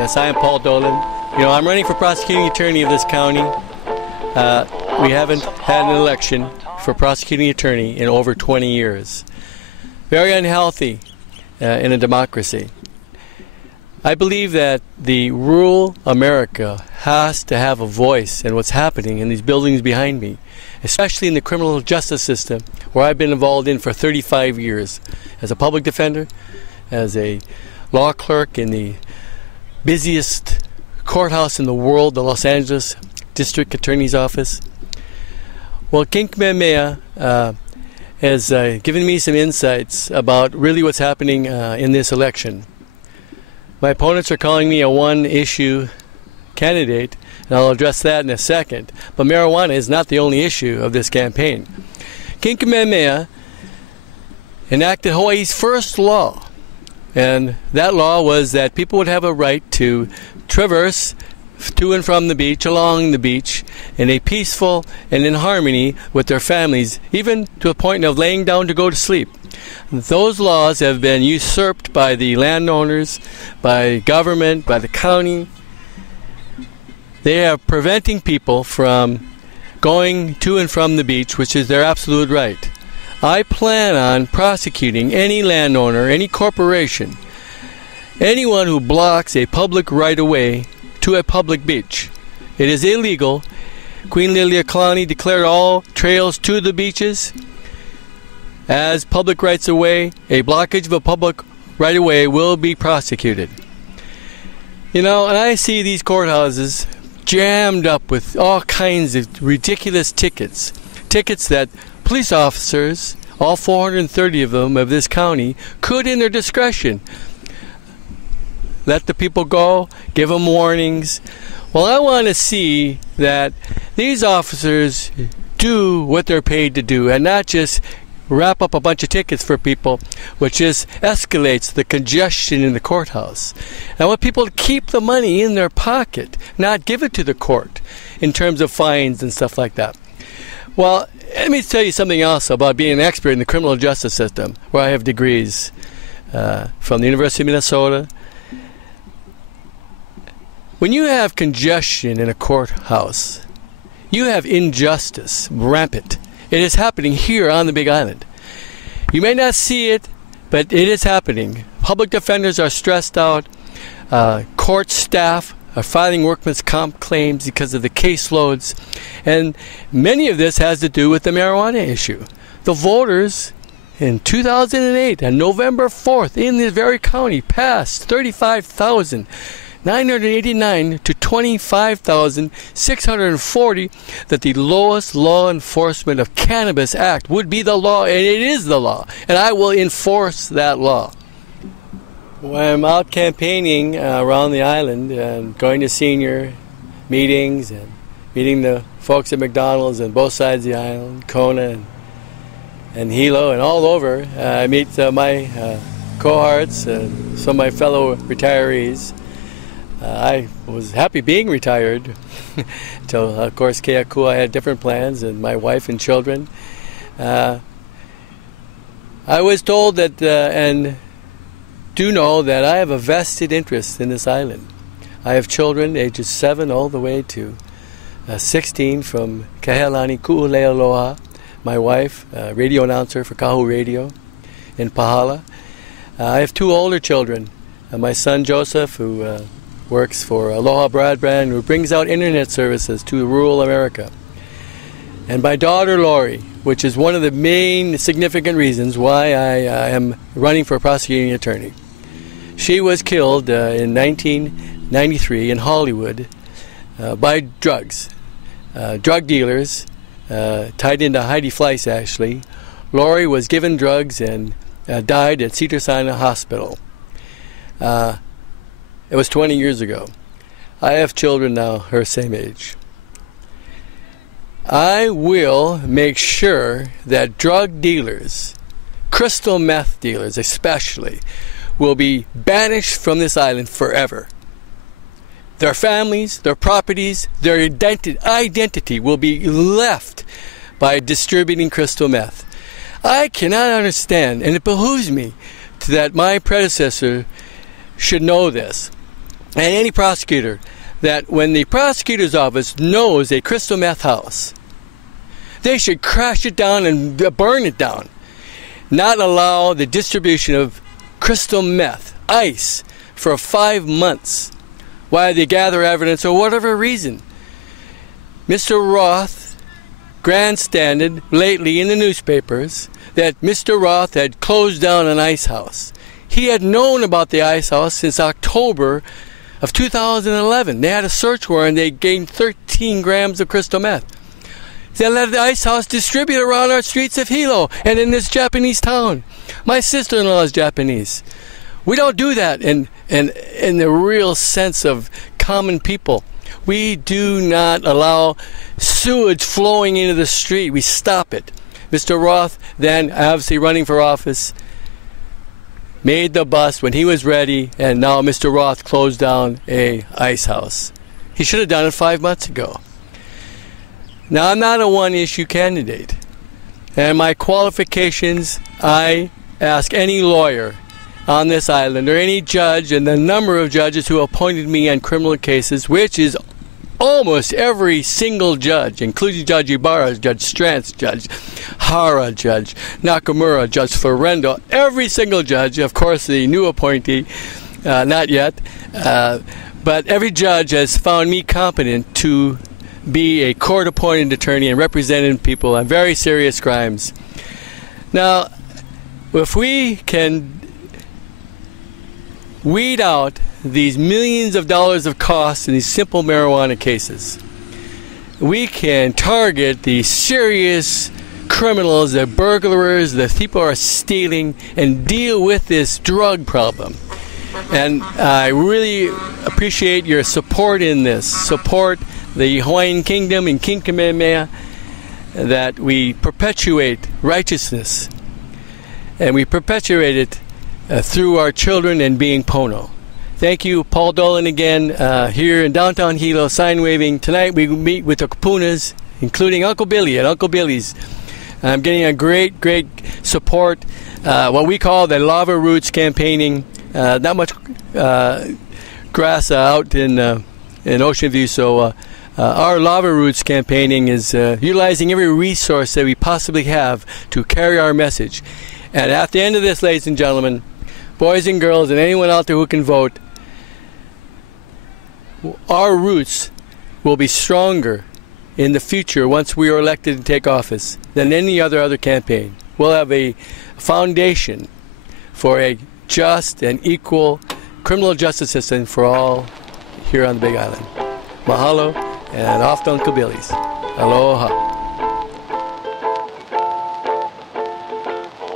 Yes, I am Paul Dolan. You know, I'm running for prosecuting attorney of this county. We haven't had an election for prosecuting attorney in over 20 years. Very unhealthy in a democracy. I believe that the rural America has to have a voice in what's happening in these buildings behind me, especially in the criminal justice system, where I've been involved in for 35 years as a public defender, as a law clerk in the busiest courthouse in the world, the Los Angeles District Attorney's Office. Well, King Kamehameha has given me some insights about really what's happening in this election. My opponents are calling me a one-issue candidate, and I'll address that in a second. But marijuana is not the only issue of this campaign. King Kamehameha enacted Hawaii's first law, and that law was that people would have a right to traverse to and from the beach, along the beach, in a peaceful and in harmony with their families, even to the point of laying down to go to sleep. Those laws have been usurped by the landowners, by government, by the county. They are preventing people from going to and from the beach, which is their absolute right. I plan on prosecuting any landowner, any corporation, anyone who blocks a public right-of-way to a public beach. It is illegal. Queen Liliuokalani declared all trails to the beaches as public rights-of-way. A blockage of a public right-of-way will be prosecuted. You know, and I see these courthouses jammed up with all kinds of ridiculous tickets. Tickets that police officers, all 430 of them of this county, could in their discretion let the people go, give them warnings. Well, I want to see that these officers do what they're paid to do and not just wrap up a bunch of tickets for people, which just escalates the congestion in the courthouse. I want people to keep the money in their pocket, not give it to the court in terms of fines and stuff like that. Well, let me tell you something else about being an expert in the criminal justice system, where I have degrees from the University of Minnesota. When you have congestion in a courthouse, you have injustice rampant. It is happening here on the Big Island. You may not see it, but it is happening. Public defenders are stressed out. Court staff are filing workman's comp claims because of the caseloads. And many of this has to do with the marijuana issue. The voters in 2008, on November 4th, in this very county, passed 35,989 to 25,640 that the lowest law enforcement of Cannabis Act would be the law, and it is the law, and I will enforce that law. When I'm out campaigning around the island and going to senior meetings and meeting the folks at McDonald's on both sides of the island, Kona and Hilo and all over, I meet my cohorts and some of my fellow retirees. I was happy being retired until, of course, Keakua had different plans, and my wife and children. I was told that, and do know that I have a vested interest in this island. I have children ages 7 all the way to 16 from Kahelani Ku'ulealoha, my wife, radio announcer for Kahu Radio in Pahala. I have 2 older children, my son Joseph, who works for Aloha Broadband, who brings out internet services to rural America. And my daughter Lori, which is one of the main significant reasons why I am running for prosecuting attorney. She was killed in 1993 in Hollywood by drugs. Drug dealers tied into Heidi Fleiss, actually. Lori was given drugs and died at Cedars-Sinai Hospital. It was 20 years ago. I have children now her same age. I will make sure that drug dealers, crystal meth dealers especially, will be banished from this island forever. Their families, their properties, their identity will be left by distributing crystal meth. I cannot understand, and it behooves me that my predecessor should know this. and any prosecutor that when the prosecutor's office knows a crystal meth house, they should crash it down and burn it down. Not allow the distribution of crystal meth, ice, for 5 months while they gather evidence or whatever reason. Mr. Roth grandstanded lately in the newspapers that Mr. Roth had closed down an ice house. He had known about the ice house since October of 2011. They had a search warrant. They gained 13 grams of crystal meth. They let the ice house distribute around our streets of Hilo and in this Japanese town. My sister-in-law is Japanese. We don't do that in the real sense of common people. We do not allow sewage flowing into the street. We stop it. Mr. Roth, then obviously running for office, made the bust when he was ready, and now Mr. Roth closed down a ice house. He should have done it 5 months ago. Now, I'm not a one-issue candidate, and my qualifications, I ask any lawyer on this island or any judge, and the number of judges who appointed me on criminal cases, which is almost every single judge, including Judge Ibarra, Judge Strantz, Judge Hara, Judge Nakamura, Judge Florendo, every single judge, of course the new appointee, not yet, but every judge has found me competent to be a court-appointed attorney and representing people on very serious crimes. Now, if we can weed out these millions of dollars of costs in these simple marijuana cases, we can target the serious criminals, the burglars, the people who are stealing, and deal with this drug problem. And I really appreciate your support in this. Support the Hawaiian Kingdom and King Kamehameha, that we perpetuate righteousness, and we perpetuate it through our children and being Pono. Thank you, Paul Dolan again, here in downtown Hilo, sign waving. Tonight we meet with the Kapunas, including Uncle Billy at Uncle Billy's. I'm getting a great support, what we call the Lava Roots campaigning. Not much grass out in Ocean View, so our Lava Roots campaigning is utilizing every resource that we possibly have to carry our message. And at the end of this, ladies and gentlemen, boys and girls, and anyone out there who can vote, our roots will be stronger in the future once we are elected to take office than any other campaign. We'll have a foundation for a just and equal criminal justice system for all here on the Big Island. Mahalo, and off to Uncle Billy's. Aloha.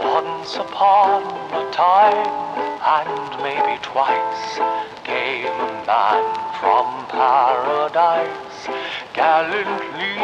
Once upon a time, and maybe twice, came a man from paradise, gallantly